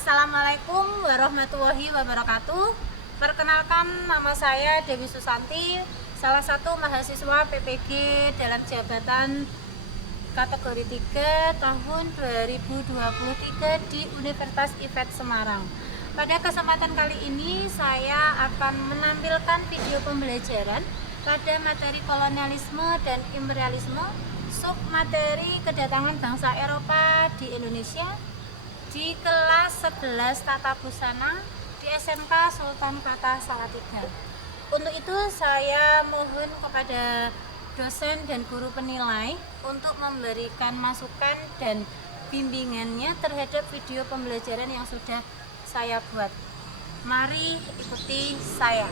Assalamualaikum warahmatullahi wabarakatuh. Perkenalkan, nama saya Dewi Susanti, salah satu mahasiswa PPG dalam jabatan kategori 3 tahun 2023 di Universitas IFET Semarang. Pada kesempatan kali ini saya akan menampilkan video pembelajaran pada materi kolonialisme dan imperialisme, submateri kedatangan bangsa Eropa di Indonesia di kelas 11 Tata Busana di SMK Sultan Fatah Salatiga. Untuk itu saya mohon kepada dosen dan guru penilai untuk memberikan masukan dan bimbingannya terhadap video pembelajaran yang sudah saya buat. Mari ikuti saya.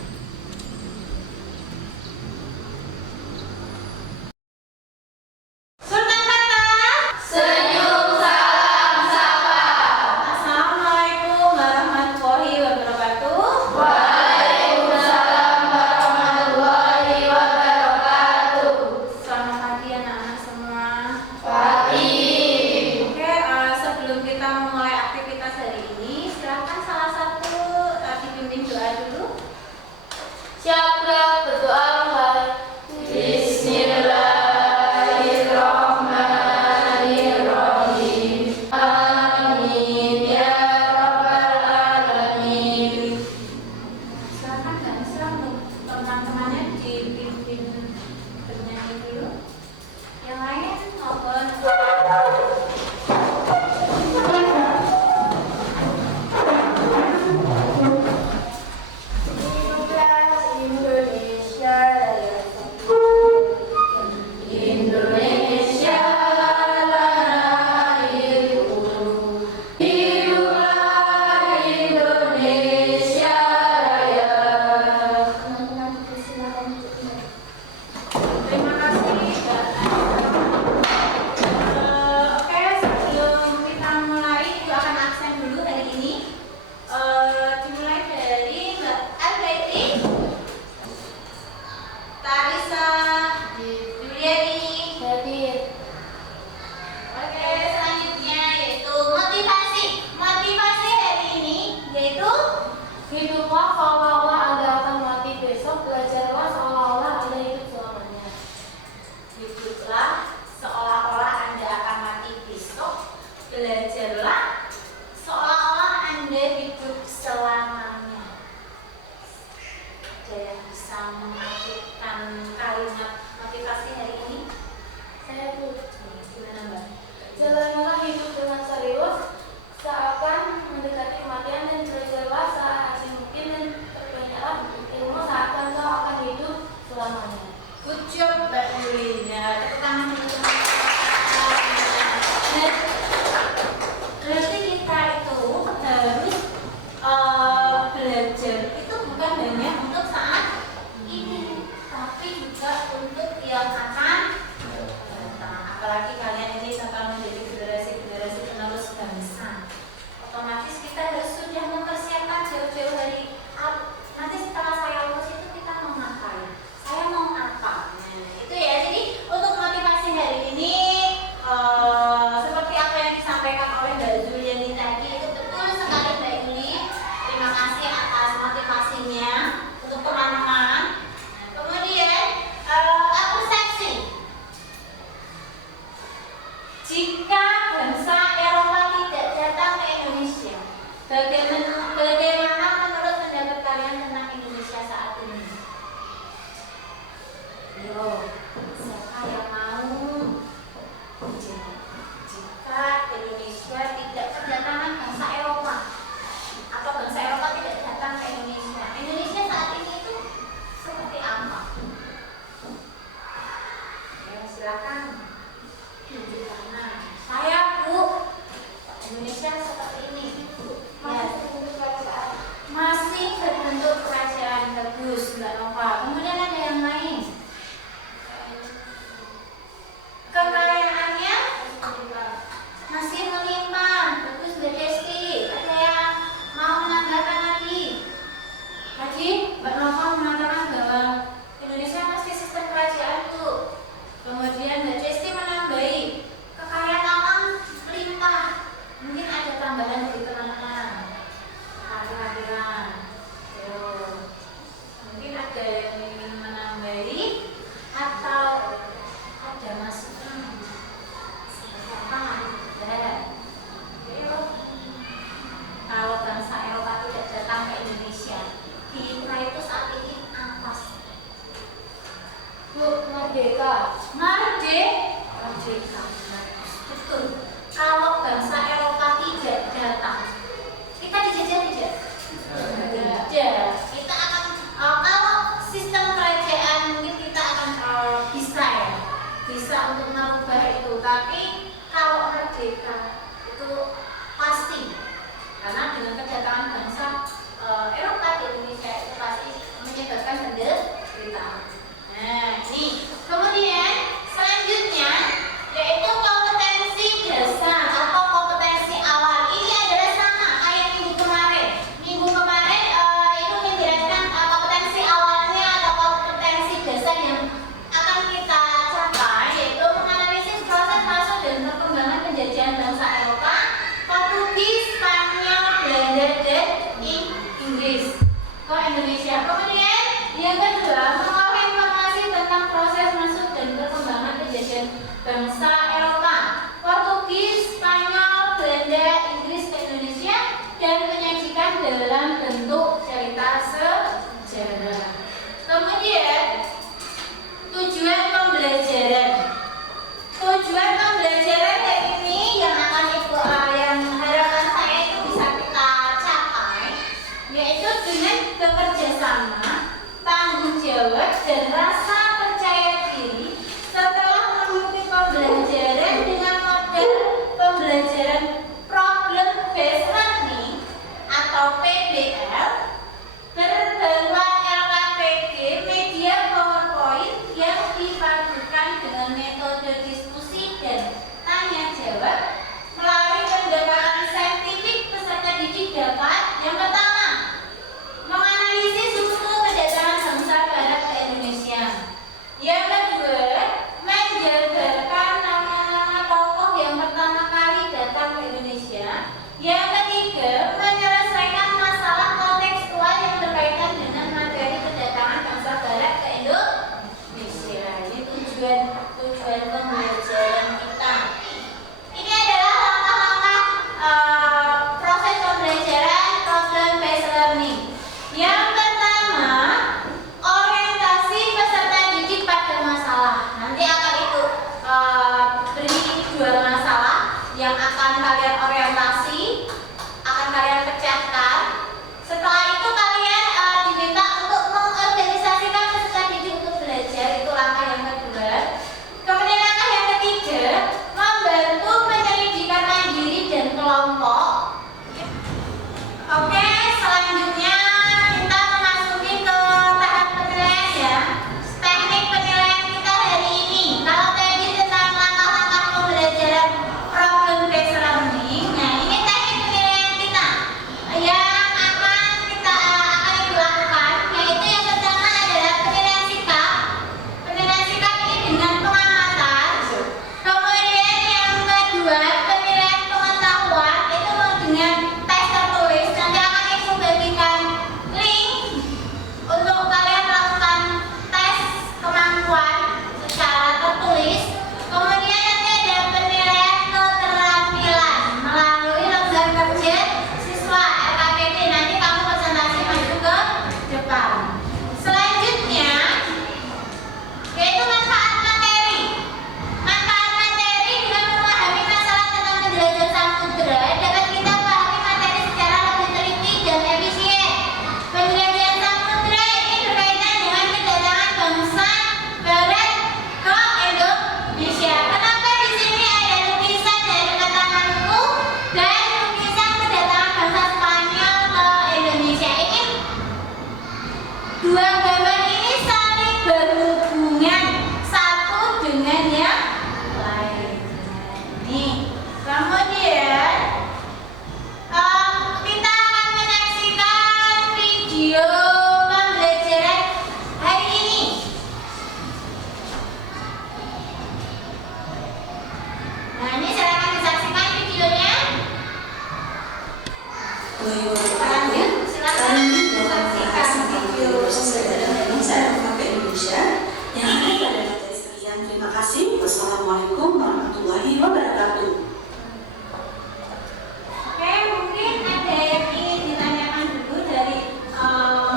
Hiduplah seolah-olah Anda akan mati besok, belajarlah seolah-olah Anda hidup selamanya. Hiduplah seolah-olah Anda akan mati besok, belajarlah seolah-olah Anda hidup selamanya. Ada yang bisa memotivasikan kalimat motivasi hari ini? Saya tuh Gimana Mbak? jalanilah hidup dengan serius, seakan mendekati kematian, dan belajarlah seasing mungkin, dan perbanyaklah ilmu, seakan kau akan hidup selamanya. Good job Mbak Yuli. Ya, tepuk tangan teman-teman. Berarti kita itu harus belajar itu bukan hanya untuk saat ini, tapi juga untuk yang akan datang. Apalagi kalian ini akan menjadi generasi penerus bangsa. Otomatis kita harus sudah mempersiapkan jauh-jauh hari. Nanti setelah saya lulus itu kita mau ngapain? Saya mau apa? Nah, itu ya. Jadi untuk motivasi hari ini seperti apa yang disampaikan oleh Mbak Zuliani tadi, itu betul sekali Mbak Yuli. Terima kasih atas motivasinya untuk teman-teman. Nah, kemudian persepsi. Jika bangsa Eropa tidak datang ke Indonesia, bagaimana menurut pendapat kalian tentang Indonesia saat ini? Yo, siapa yang mau jika Indonesia tidak kedatangan bangsa Eropa atau bangsa Eropa tidak datang ke Indonesia, Indonesia saat ini itu seperti apa? Ya, silakan tunjukkan. Nah, saya Bu, Indonesia seperti ini. Ya, masih berbentuk kerajaan. Bagus Mbak Nova. Kemudian ada yang lain. untuk merubah itu, tapi kalau merdeka itu pasti, karena dengan kedatangan bangsa Eropa di Indonesia itu pasti menyebabkan penderitaan. Nah, ini kemudian selanjutnya yaitu kompetensi dasar atau kompetensi awal. Ini adalah sama kayak minggu kemarin. Minggu kemarin itu menjelaskan kompetensi awalnya atau kompetensi dasar yang akan kita capai, yaitu menganalisis proses masuk dan perkembangan penjajahan bangsa Eropa, Portugis, Spanyol, Belanda, dan Inggris ke Indonesia. Kemudian yang kedua, mengolah informasi tentang proses masuk dan perkembangan penjajahan bangsa Eropa, Portugis, Spanyol, Belanda, Inggris ke Indonesia, dan menyajikan dalam bentuk cerita sejarah. Kemudian tujuan pembelajaran. Tujuan pembelajaran yang ini yang akan yang harapan saya itu bisa kita capai, yaitu dengan bekerja sama, tanggung jawab, dan rasa percaya diri setelah mengikuti pembelajaran dengan model pembelajaran problem based learning atau PBL berbahan LKPD media PowerPoint yang dipadukan dengan metode diskusi dan tanya jawab melalui pendekatan saintifik. Peserta didik dapat yang pertama menganalisis usul kedatangan bangsa Barat ke Indonesia. Yang kedua, menjabarkan nama-nama tokoh yang pertama kali datang ke Indonesia. Yang ketiga, menyelesaikan masalah kontekstual yang berkaitan dengan materi kedatangan bangsa Barat ke Indonesia. Ini tujuan pembelajaran kita. Ini adalah langkah-langkah proses pembelajaran problem based learning. Yang pertama, orientasi peserta didik pada masalah. Nanti akan itu beri 2 masalah yang akan kalian orientasi, akan kalian pecahkan. Setelah itu kalian diminta untuk mengorganisasikan peserta didik untuk belajar. Itu langkah yang kedua. Kemudian langkah yang ketiga, membantu penyelidikan mandiri dan kelompok. Oke, selanjutnya kita memasuki ke tahap penilaian ya. Teknik penilaian kita hari ini. Kalau tadi tentang langkah-langkah pembelajaran problem based learning, nah ini teknik penilaian kita yang akan ibu lakukan, yaitu yang pertama adalah penilaian sikap. Penilaian sikap ini dengan pengamatan. Kemudian yang kedua, penilaian pengetahuan itu dengan tes tertulis. Nanti akan ibu bagikan link untuk kalian melakukan tes kemampuan secara tertulis. Kemudian nanti ada penilaian keterampilan melalui lembar kerja siswa LKPD. Nanti kamu presentasi maju ke depan. Selanjutnya yaitu manfaat materi. Manfaat materi dengan memahami masalah tentang penjelajahan samudera dapat kita pahami materi secara lebih teliti dan efisien. Penjelajahan samudera ini berkaitan dengan kedatangan bangsa Barat ke Indonesia. Kenapa di sini ada lukisan dari ketanganku dan lukisan kedatangan bangsa Spanyol ke Indonesia? Ini 2 gambar ini saling berhubungan satu dengan yang lain. Nih, kemudian kita akan menyaksikan video pembelajaran hari ini. Nah, ini silakan disaksikan videonya. Lanjut, silakan disaksikan video pembelajaran. Saya pakai Indonesia yang ada pada materi sekalian. Terima kasih. Wassalamualaikum warahmatullahi wabarakatuh. Oke, mungkin ada yang ingin ditanyakan dulu dari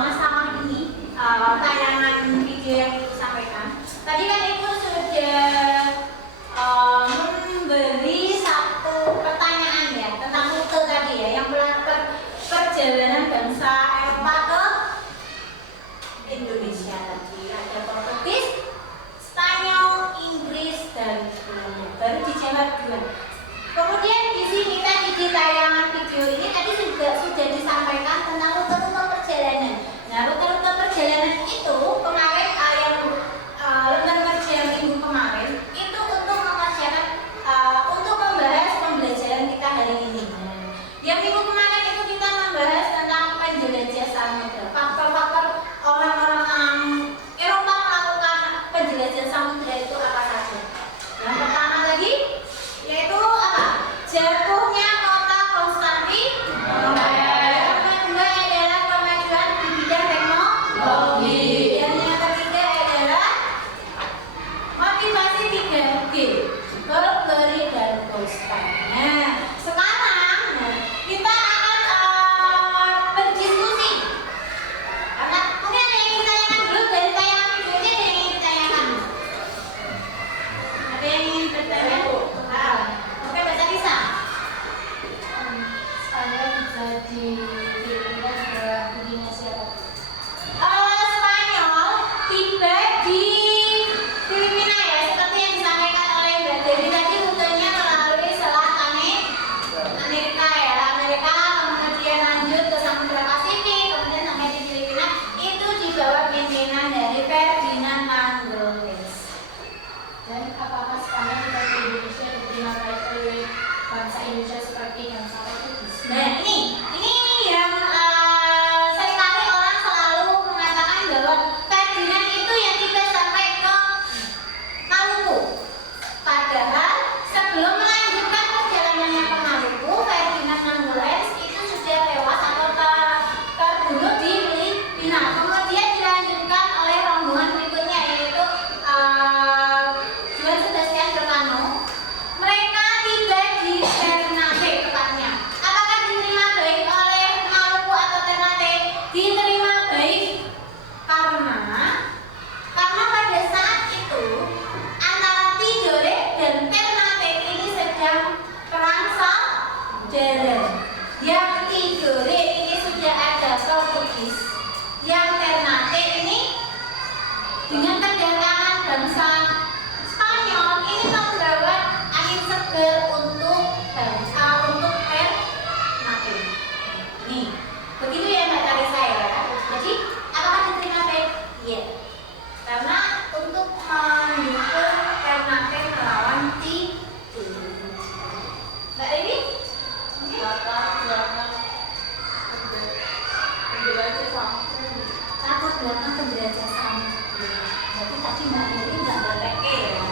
masalah ini, tayangan video yang Ibu sampaikan. Tadi kan Ibu sudah memberi satu pertanyaan ya tentang rute tadi ya, yang perjalanan bangsa Eropa ke Indonesia tadi. Ada Portugis, Spanyol, Inggris, dan baru dijewer duluan. Kemudian di sini tadi di tayangan video ini tadi sudah disampaikan tentang rute-rute perjalanan. Nah, rute-rute perjalanan itu kemarin yang lembar kerja minggu kemarin itu untuk mengerjakan untuk membahas pembelajaran kita hari ini. Yang minggu kemarin itu kita membahas tentang penjelajah samudra, faktor-faktor orang-orang Eropa melakukan penjelajahan samudra itu apa saja. Yang pertama tadi yaitu apa? Jatuhnya kota Konstantinopel. Yang kedua adalah kemajuan di bidang teknologi. Dan yang ketiga adalah motivasi 3G, Burberry dan Boston. Nah, sekarang kita akan berdiskusi. Karena mungkin ada yang ditanyakan dulu dari tayangan video ini, ada yang ingin ditanyakan. Ada yang ingin bertanya? Oke, baca bisa. Saya bisa di Filipina juga begini siapa? Spanyol tiba di Filipina ya, seperti yang disampaikan oleh Mbak Dewi tadi, rutenya melalui Selat Amerika ya, Amerika, kemudian lanjut ke Samudra Pasifik, kemudian sampai di Filipina, itu di bawah pimpinan dari Ferdinand Marcos. Dan apakah Spanyol juga di Indonesia diterima baik oleh bangsa Indonesia seperti bangsa Portugis? Nah ini yang seringkali orang selalu mengatakan bahwa Ferdinand itu yang tiba sampai ke Maluku. Padahal sebelum melanjutkan perjalanannya ke Maluku, Ferdinand Marcos itu sudah tewas atau terbunuh di Filipina. Kemudian dilanjutkan oleh rombongan berikutnya yaitu Juan Sebastian Elcano. Mereka tiba di Ternate tepatnya. Apakah diterima baik oleh Maluku atau Ternate? Diterima baik karena pada saat itu antara Tidore dan Ternate ini sedang perang saudara. Yang Tidore ini sudah ada Portugis, yang Ternate ini dengan kedatangan bangsa Spanyol ini membawa angin segar untuk Ternate. Nih, begitu ya Mbak Tarisa ya. Jadi apakah diterima baik? Iya. Karena untuk mendukung Ternate melawan Tidore. Mbak Dewi? Latar belakang penjelajah samudra. Jadi tadi Mbak Dewi nggak berpeke ya.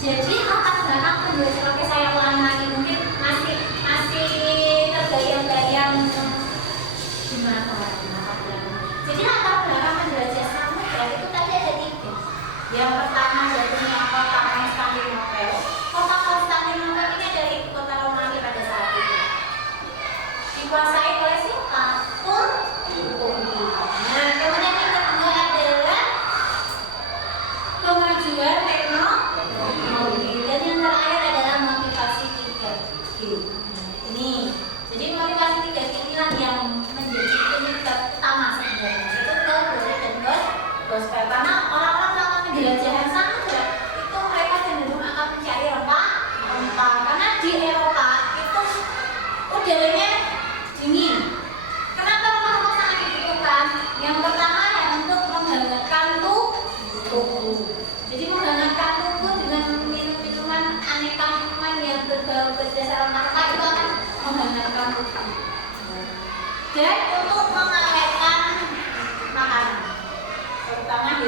Jadi latar belakang penjelajah, oke saya ulangi lagi, mungkin masih terbayang-bayang gimana latar belakang. Jadi latar belakang penjelajah samudra itu tadi ada 3. Yang pertama jatuhnya kota Konstantinopel. Kota Konstantinopel ini adalah ibu kota Romawi pada saat itu. Dikuasai oleh siapa? Turki. Nah, kemudian yang kedua adalah kemajuan teknologi, dan yang terakhir adalah motivasi 3G. Ini, jadi motivasi 3G inilah yang menjadi penyebab utama sebenarnya. Itu Burberry dan Boston. Karena orang-orang melakukan penjelajahan samudra itu mereka cenderung akan mencari rempah. Karena di Eropa itu udaranya dingin. Kenapa rempah sangat dibutuhkan? Yang pertama ya untuk menghangatkan tubuh. Jadi menghangatkan tubuh dengan minuman aneka minuman yang berbau berdasar rempah itu akan menghangatkan tubuh. Dan untuk mengawetkan makanan, terutama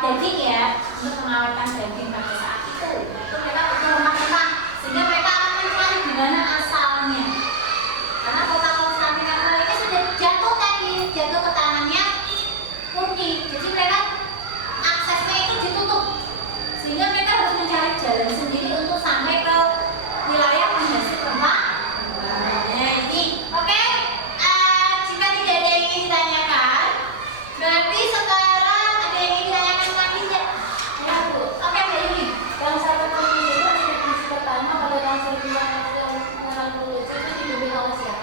daging ya, untuk mengawetkan daging pada saat itu mereka butuh rempah-rempah, sehingga mereka akan mencari di mana asalnya. Karena kota Konstantinopel ini sudah jatuh ke tangannya Turki, jadi mereka aksesnya itu ditutup, sehingga mereka harus mencari jalan sendiri untuk sampai ke wilayah penghasil rempah. Nah ini, oke. Jika tidak ada yang ingin ditanyakan, berarti sekarang ada yang ingin ditanyakan lagi tidak? Ya Bu. Oke Mbak Yuni. Yang saya ketahui itu ekspedisi pertama pada tahun 1960 itu dipimpin oleh siapa?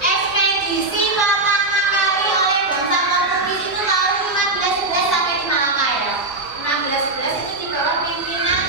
Ekspedisi pertama kali oleh bangsa Portugis itu tahun 1511 sampai di Malaka ya. 1511 itu di bawah pimpinan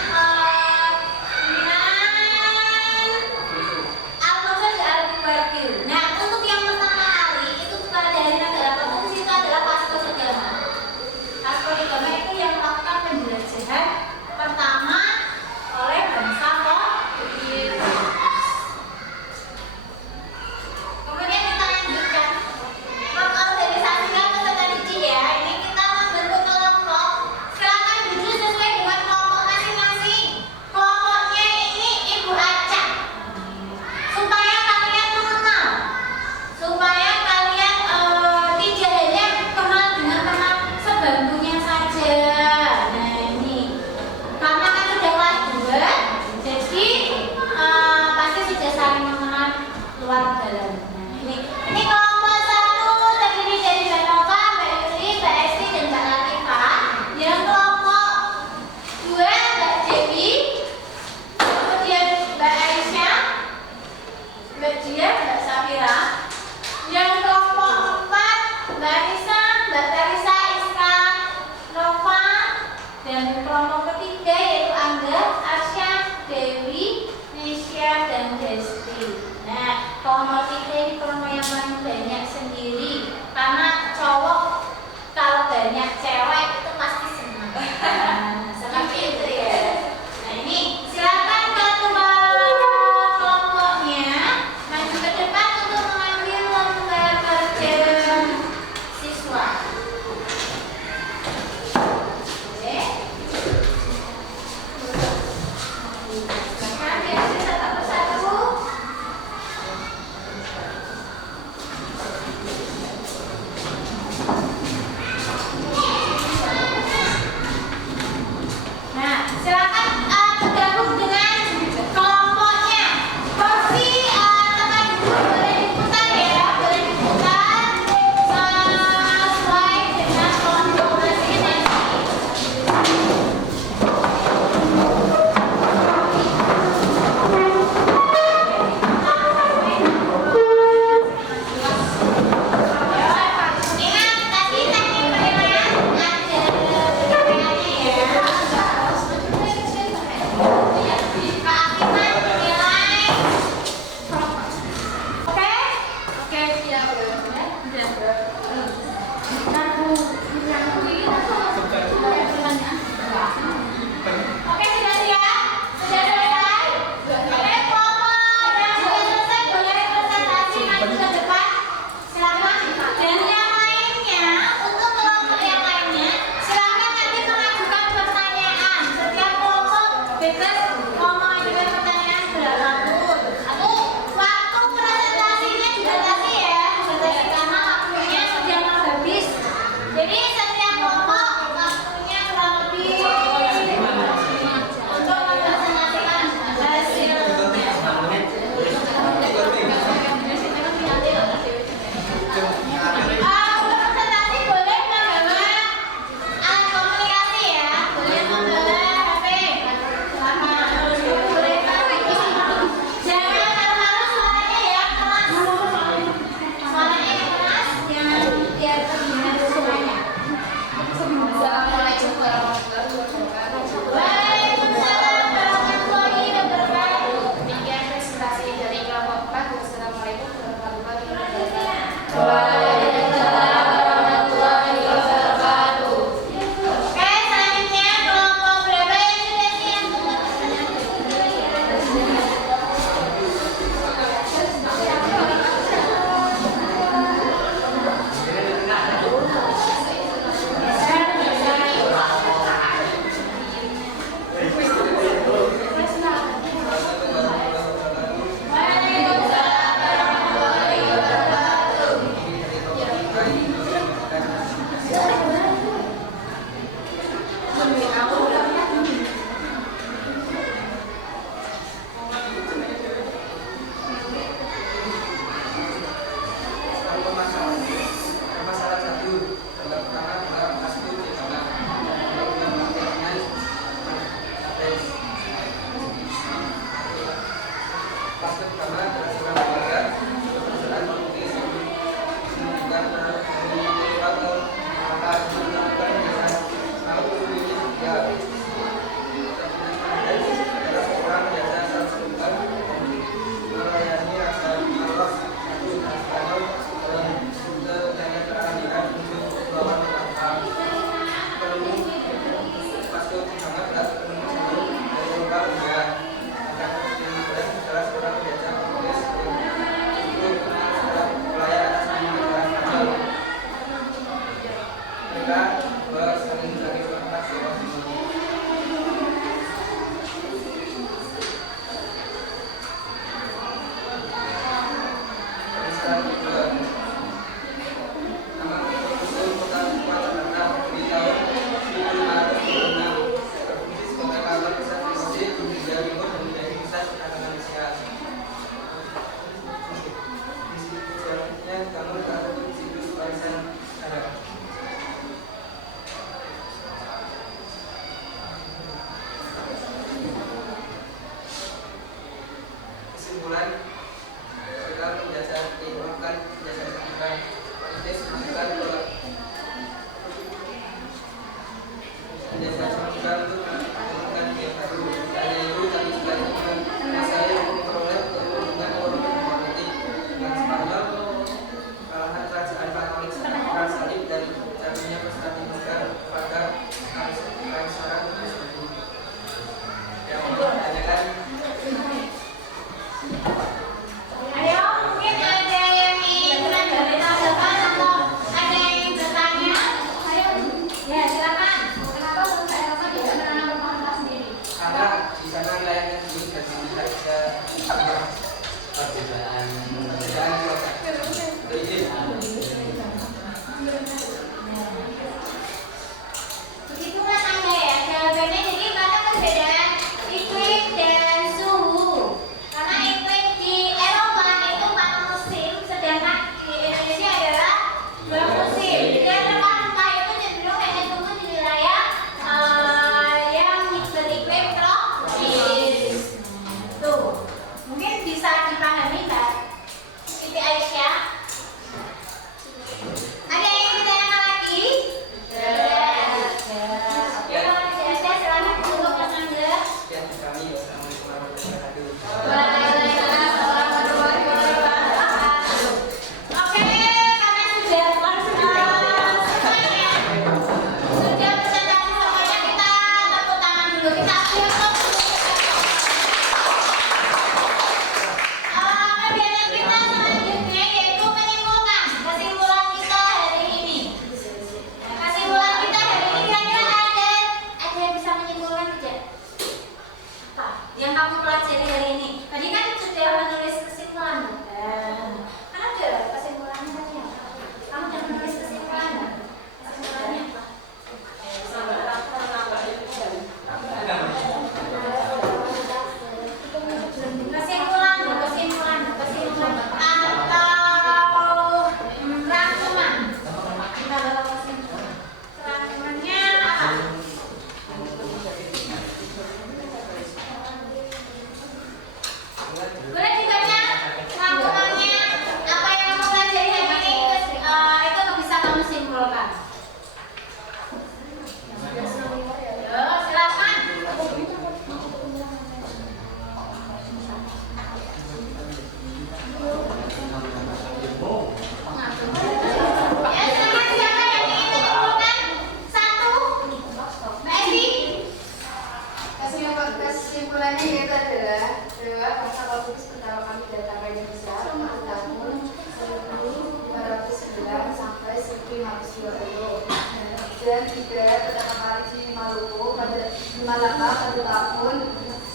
dan juga terdapat hari di Maluku pada Malaka pada tahun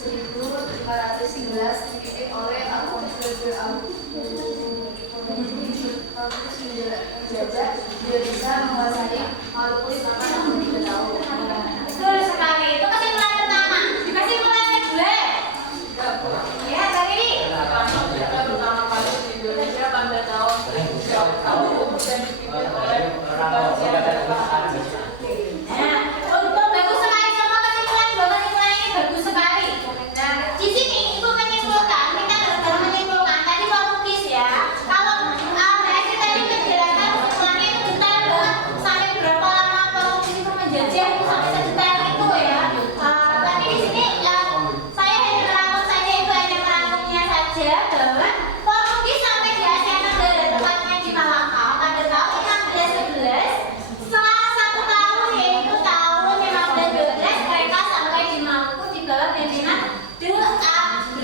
1511 dipimpin oleh Alfonso de Menjajah, dia bisa menguasai Maluku selama 63 tahun. Betul sekali. Itu kesimpulan pertama. Kesimpulan kedua. Ya, tadi. Pertama kali di Indonesia pada tahun 1000 dan dipimpin oleh Nah, untuk bagus sekali semua kesimpulan dua kesimpulan ini bagus sekali. Nah, di sini ibu menyimpulkan kita dalam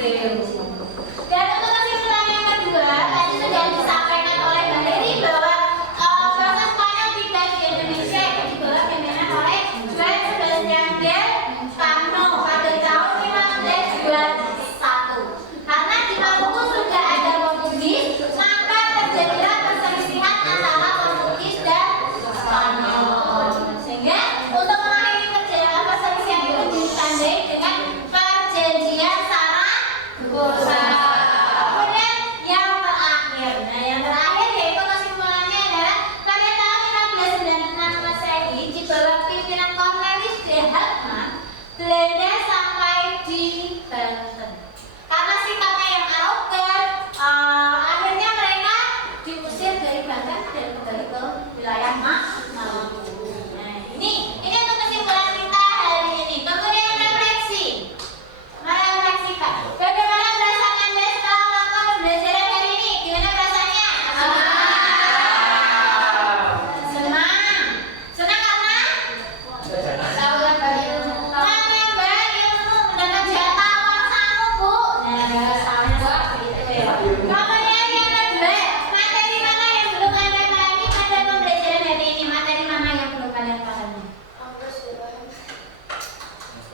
Andrew. Dan untuk kesimpulan yang kedua, tadi sudah disampaikan oleh Mbak Heri bahwa proses spanyol tiba di Indonesia itu dibawa pimpinan oleh Juan Sebastian Cano pada tahun 1521. Karena di Maluku sudah ada Portugis, maka terjadilah perselisihan antara Portugis dan Spanyol. Sehingga untuk mengakhiri perselisihan itu ditandai dengan perjanjian Saragossa. Kemudian yang terakhir, yang terakhir yaitu kesimpulannya adalah pada tahun 1596 Masehi di bawah pimpinan Cornelis de Houtman, Belanda sampai di Banten. Karena sikapnya yang arogan, akhirnya mereka diusir dari Banten dan kembali ke wilayah Maluku. Nah, ini untuk kesimpulan kita hari ini. Kemudian refleksi. Merefleksikan. Bagaimana perasaan Anda setelah melakukan pembelajaran hari ini? Gimana perasaannya? Senang. Senang karena menambah ilmu, mendapat jatah uang saku, Bu. Nah, misalnya seperti itu ya. Kemudian yang kedua, materi mana yang belum Anda pahami pada pembelajaran hari ini? Materi mana yang belum kalian pahami?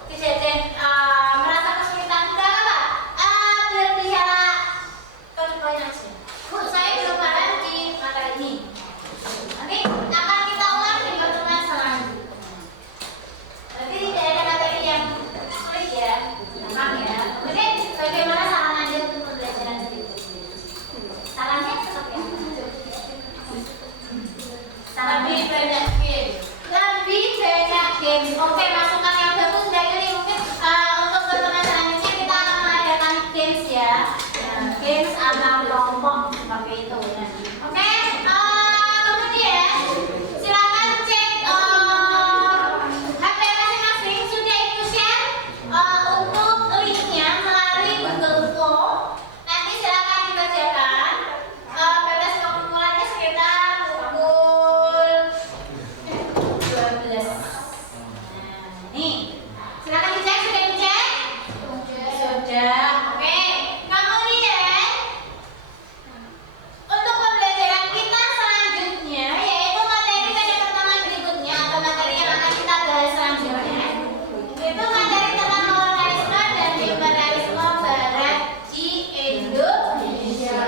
Kejadian merasa kesulitan enggak apa? Berbicara poin aja. Bu, saya belum paham di materi ini. Nanti akan kita ulang di pertemuan selanjutnya. Tapi tidak ada materi yang sulit ya, gampang ya. Kemudian bagaimana saran Anda untuk pembelajaran berikutnya? Sarannya seperti apa? Lebih banyak game. Lebih banyak game. Oke, masukan yang bagus dari ini. Mungkin untuk pertemuan selanjutnya kita akan mengadakan games ya. Nah, games antar kelompok seperti itu. Nah, oke, kemudian silakan cek HP masing-masing sudah ikut share untuk linknya melalui Google Form. Nanti silakan dibacakan. Batas pengumpulannya sekitar pukul 12. Nah, nih. Silakan dicek, sudah dicek? Sudah. Oke. Kemudian untuk pembelajaran kita selanjutnya yaitu materi pada pertemuan berikutnya atau materi yang akan kita bahas selanjutnya itu materi tentang kolonialisme dan imperialisme barat di Indonesia.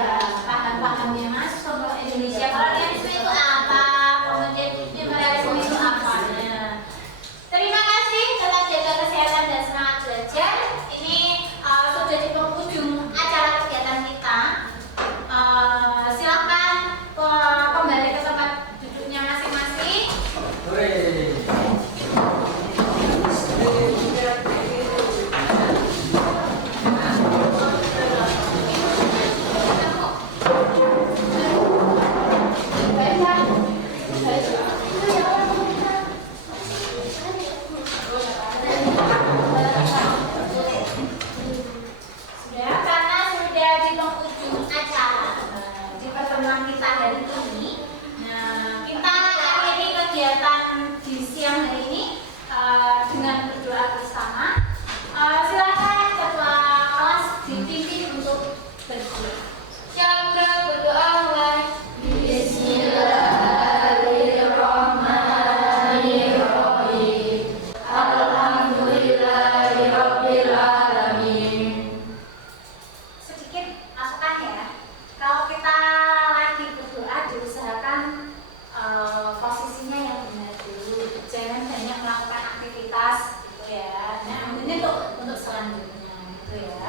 Paham-pahamnya Mas, kalau Indonesia kolonialisme itu apa, kemudian imperialisme itu apa. Nah, terima kasih, tetap jaga kesehatan dan semangat belajar. Ini sudah di penghujung acara kegiatan kita. Silakan kembali ke tempat duduknya masing-masing. Sudah, karena sudah di penghujung acara di pertemuan kita hari ini. Nah, kita akhiri kegiatan di siang hari ini dengan berdoa bersama. Silakan ketua kelas dipimpin untuk berdoa. Silakan berdoa mulai. Bismillahirrahmanirrahim. Alhamdulillahirrabbilalamin. Sedikit masukan ya. Kalau kita lagi berdoa diusahakan posisinya yang benar dulu. Jangan banyak melakukan aktivitas gitu ya. Nah, ini untuk selanjutnya gitu ya.